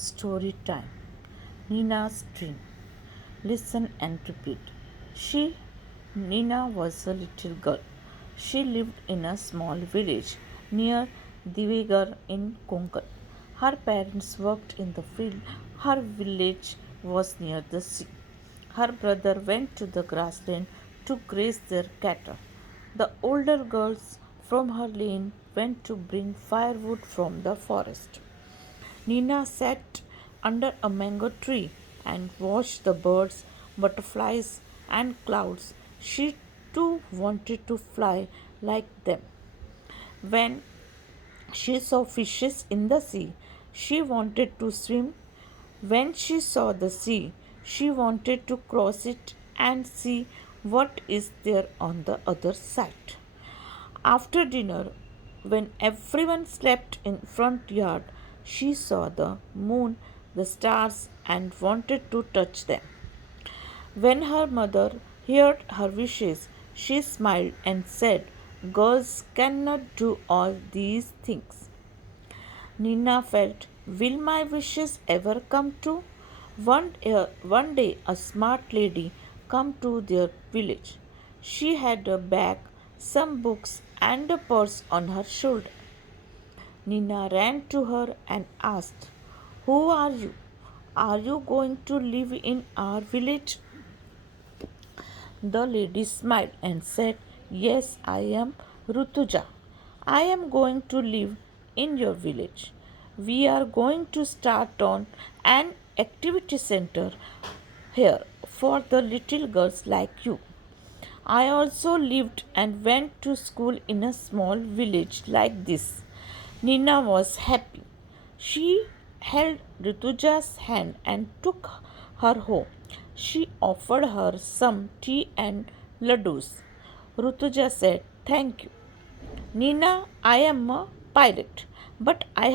Story time. Nina's dream. Listen and repeat. Nina, was a little girl. She lived in a small village near Divegar in Konkan. Her parents worked in the field. Her village was near the sea. Her brother went to the grassland to graze their cattle. The older girls from her lane went to bring firewood from the forest. Nina sat under a mango tree and watched the birds, butterflies, and clouds. She too wanted to fly like them. When she saw fishes in the sea, she wanted to swim. When she saw the sea, she wanted to cross it and see what is there on the other side. After dinner, when everyone slept in front yard, she saw the moon, the stars, and wanted to touch them. When her mother heard her wishes, she smiled and said, "Girls cannot do all these things." Nina felt, "Will my wishes ever come true?" One day, a smart lady came to their village. She had a bag, some books, and a purse on her shoulder. Nina ran to her and asked, "Who are you? Are you going to live in our village?" The lady smiled and said, "Yes, I am Rutuja. I am going to live in your village. We are going to start on an activity center here for the little girls like you. I also lived and went to school in a small village like this." Nina was happy. She held Rituja's hand and took her home. She offered her some tea and laddus. Rutuja said, "Thank you, Nina. I am a pilot, but I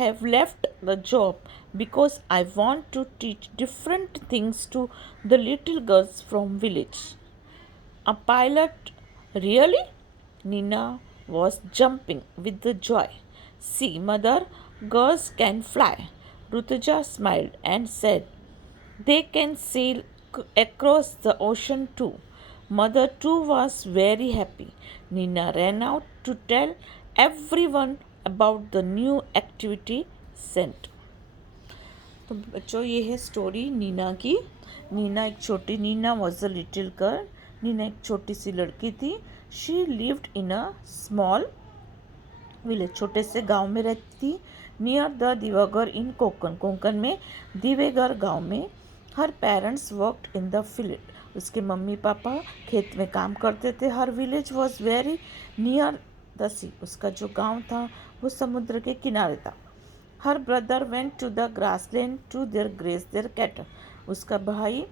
have left the job because I want to teach different things to the little girls from village." "A pilot? Really?" Nina was jumping with the joy. "See, mother, girls can fly." Rutuja smiled and said, "They can sail across the ocean too." Mother too was very happy. Nina ran out to tell everyone about the new activity center. तो बच्चों, ये है story Nina की। Nina was a little girl. Nina एक छोटी सी लड़की थी। She lived in a small village, छोटे से गांव में रहती थी। Near the Divagar in Konkan में दिवेगर गांव में। Her parents worked in the field, उसके मम्मी पापा खेत में काम करते थे। Her village was very near the sea, उसका जो गांव था वो समुद्र के किनारे था। Her brother went to the grassland to there graze their cattle, उसका भाई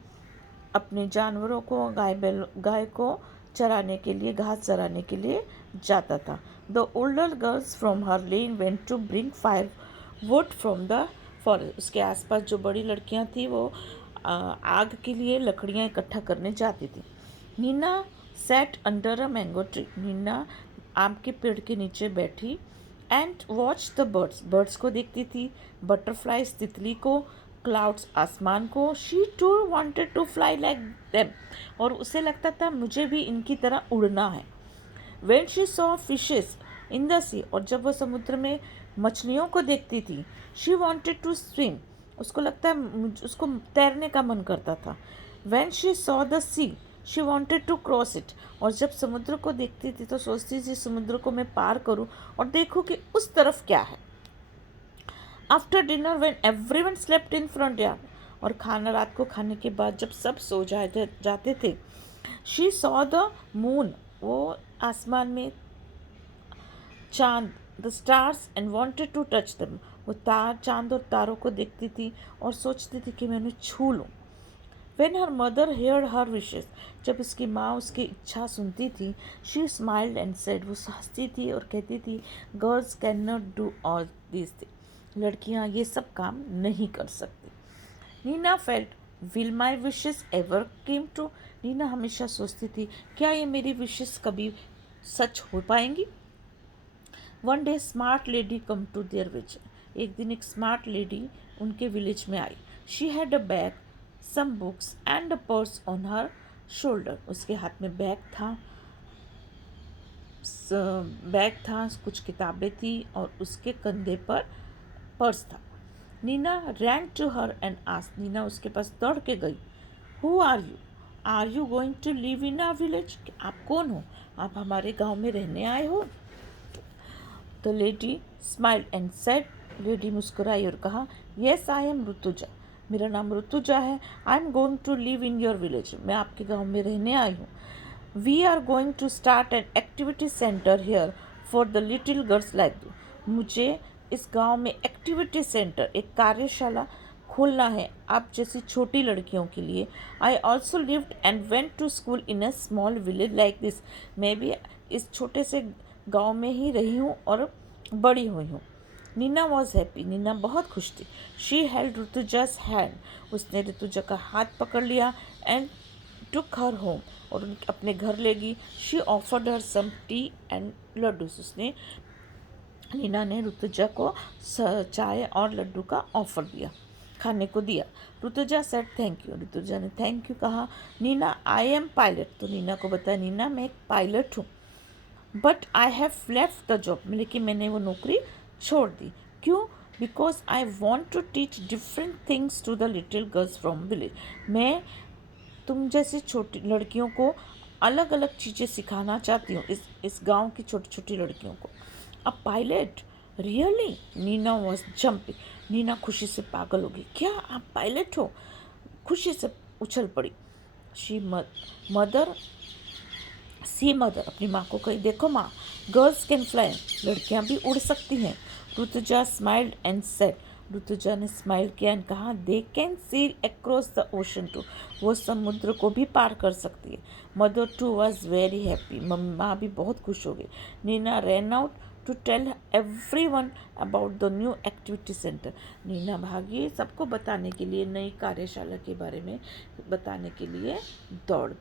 अपने जानवरों को गाय को चराने के लिए, घास चराने के लिए जाता था। The older girls from her lane went to bring firewood from the forest, उसके आसपास जो बड़ी लड़कियां थी वो आग के लिए लकड़ियां इकट्ठा करने जाती थी। Neena sat under a mango tree, Neena आम के पेड़ के नीचे बैठी। एंड वॉच द बर्ड्स को देखती थी, बटरफ्लाइज तितली को, क्लाउड्स आसमान को। She too wanted to fly like them, और उसे लगता था मुझे भी इनकी तरह उड़ना है। When she saw fishes in the sea, और जब वह समुद्र में मछलियों को देखती थी, शी वांटेड टू स्विम, उसको लगता है उसको तैरने का मन करता था। When she saw the sea, she wanted to cross it, और जब समुद्र को देखती थी तो सोचती थी समुद्र को मैं पार करूं और देखूं कि उस तरफ क्या है। After dinner when everyone slept in front yard, और खाना रात को खाने के बाद जब सब सो जाते थे, शी सॉ द मून, वो आसमान में चांद, the stars, and wanted to touch them, वो चांद और तारों को देखती थी और सोचती थी कि मैं उन्हें छू लूँ। When her mother heard her wishes, जब उसकी माँ उसकी इच्छा सुनती थी, she smiled and said, वो हंसती थी और कहती थी, girls cannot do all these things, लड़कियाँ ये सब काम नहीं कर सकती। Neena felt, will my wishes ever came true, Neena हमेशा सोचती थी क्या ये मेरी विशेष कभी सच हो पाएंगी। One day smart lady come to their village, एक दिन एक स्मार्ट लेडी उनके विलेज में आई। She had a bag, some books and a purse on her shoulder. उसके हाथ में बैग था, कुछ किताबें थी और उसके कंधे पर पर्स था। Neena ran to her and asked, Neena उसके पास दौड़ के गई, who are you going to live in our village? आप कौन हो? आप हमारे गांव में रहने आए हो? The lady smiled and said, lady मुस्कुराई और कहा, येस आई एम ऋतुजा, मेरा नाम ऋतुजा है। I am going to live in your village, मैं आपके गांव में रहने आई हूँ। We are going to start an activity centre here for the little girls like you. मुझे इस गांव में एक्टिविटी सेंटर, एक कार्यशाला खोलना है आप जैसी छोटी लड़कियों के लिए। I also lived and went to school in a small village like this. मैं भी इस छोटे से गांव में ही रही हूँ और बड़ी हुई हूँ। नीना वॉज हैप्पी, नीना बहुत खुश थी। शी हेल्ड ऋतुजा's हैंड, उसने ऋतुजा का हाथ पकड़ लिया एंड टुक हर होम, और अपने घर ले गई। She offered her some tea and laddus, उसने नीना ने ऋतुजा को चाय और लड्डू का ऑफर दिया, खाने को दिया। Rutuja said thank you, Rutuja ने थैंक यू कहा। नीना आई एम पायलट, तो नीना को बताया, नीना मैं एक पायलट हूँ। But I have left the job, लेकिन मैंने वो नौकरी छोड़ दी। क्यों? Because I want to teach different things to the little girls from village. मैं तुम जैसी छोटी लड़कियों को अलग अलग चीज़ें सिखाना चाहती हूँ, इस गांव की छोटी छोटी लड़कियों को। A pilot, really? Neena was jumping, Neena खुशी से पागल हो गई। क्या आप पायलट हो? खुशी से उछल पड़ी। शी मदर अपनी माँ को कही, देखो माँ, गर्ल्स कैन फ्लाई, लड़कियाँ भी उड़ सकती हैं। Rutuja smiled and said, Rutuja ने स्माइल किया एंड कहा, they can sail across the ocean too, वो समुद्र को भी पार कर सकती है। Mother too was very happy, माँ भी बहुत खुश हो गई। Neena ran out to tell everyone about the new activity centre. Neena भागी सबको बताने के लिए, नई कार्यशाला के बारे में बताने के लिए दौड़